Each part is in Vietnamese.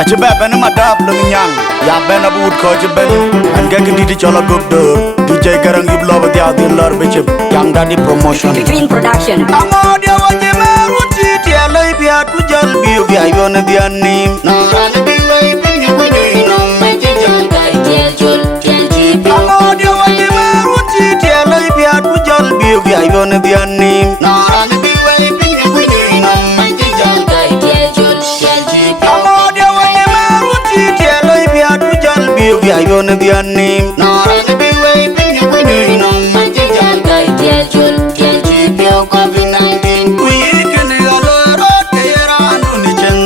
Ache bebe ma dab lung nyang ya ben abud ko je ben an ga gidi di chola gubdo DJ garang yub lo dia din lor be chip yang dadi promotion Green production amodia waje meru ti ti alai bia tu jal bi bia yon diani na ran bi wai bin ni wini no me je jal dai je jol tel ji amodia waje meru ti ti alai bia tu jal bi bia yon diani na ran bi wai bin ni wini no me je jal dai je jol tel ji amodia waje meru ti ti alai bia tu jal bi bia yon diani na ran bi wai bin ni wini no me je jal dai je jol tel ji bio COVID-19 we can galo rote ran ni chen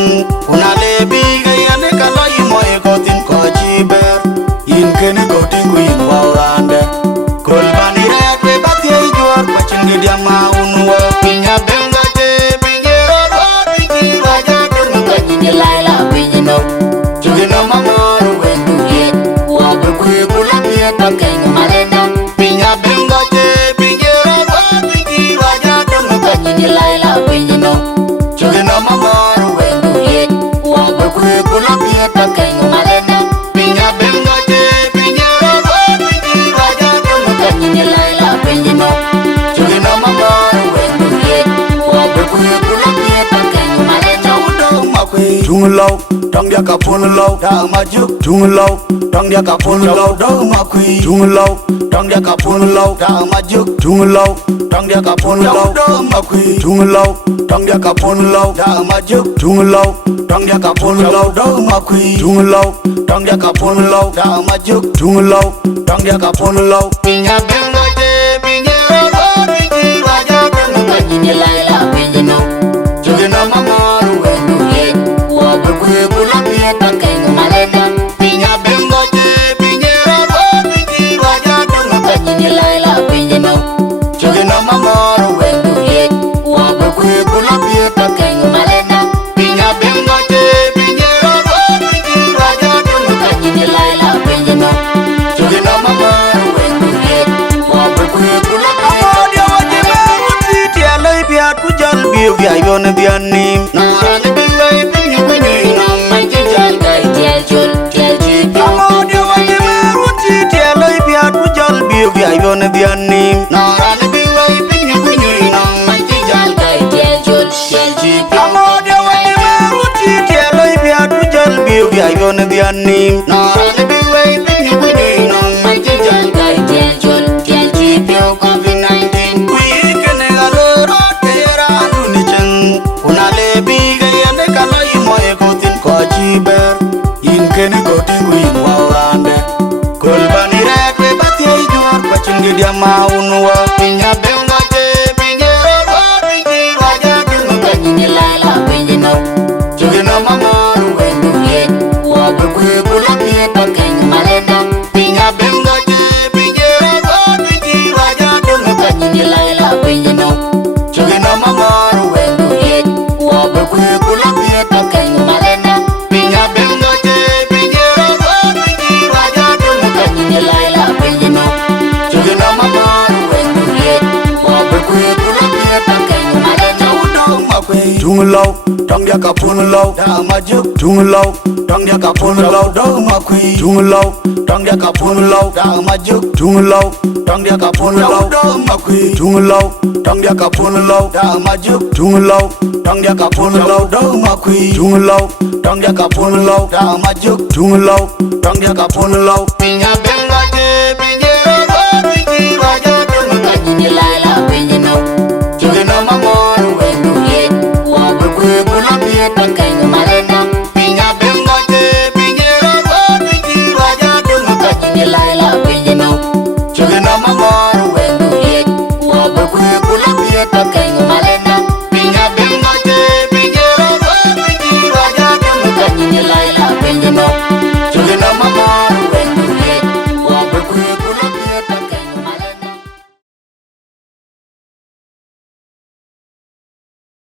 una le bi ga yane kala imo e gotin ko chiber in ken gotin kuin wawande kol bani ret we bati e jor pachin gidia ma unwa pinya benga te pinjero ro pinji raja dum ka ni laila pinjino chugino mamor we duye wa ku kula pia takai malenda pinya benga te pinjero ro pinji raja dum ka ni laila pinjino chugino mamor we duye wa ku kula pia takai malenda pinya benga te pinjero ro pinji raja dum ka ni laila pinjino chugino mamor we duye wa ku kula pia takai malenda udo makwe tunglau tang dia kapun lau da majuk tunglau tang dia kapun lau da makui tunglau tang dia kapun lau da majuk tunglau tang dia kapun lau da makui tunglau tang dia kapun lau da majuk tunglau tang dia kapun lau da makui tunglau tang dia kapun lau da majuk tunglau tang dia kapun lau pinya benga je pinya ro pinji raja benga ni laila pinjino jugina mamaru we duye wa ku kula pia takai malenda pinya benga je pinya ro pinji raja benga ni laila pinjino jugina mamaru we duye wa ku kula pia takai malenda pinya benga je pinya ro pinji raja benga ni laila pinjino jugina mamaru we duye wa ku kula pia waje meru ti ti alai bia tu jal bi bia yon diani na ran bi wai bin ni wini no me je jal dai je jol tel ji amodia waje meru ti ti alai bia tu jal bi bia yon diani na ran bi wai bin ni wini no me je jal dai je jol tel ji amodia waje meru ti ti alai bia tu jal bi bia yon diani na ran bi wai bin ni wini no me je jal dai je jol tel ji bio COVID-19 we can galo rote ran ni chen una le bi ga yane kala imo e gotin ko chiber in ken gotin kuin wawande kol bani ret we bati e jor pachin gidia ma unwa pinya benga je pinya ro pinji raja benga ni laila pinjino chugina mamaru we duye wa ku kula pia takai malenda pinya benga je pinya ro pinji raja benga ni laila pinjino chugina mamaru we duye wa ku kula pia takai malenda pinya benga je pinya ro pinji raja benga ni laila pinjino chugina mamaru we duye wa ku kula pia takai malenda udo makwe tunglau tang dia kapun lau da majuk tunglau tang dia kapun lau da makui tunglau tang dia kapun lau da majuk tunglau tang dia kapun lau da makui tunglau tang dia kapun lau da majuk tunglau tang dia kapun lau da makui tunglau tang dia kapun lau da majuk tunglau tang dia kapun lau pinya benga je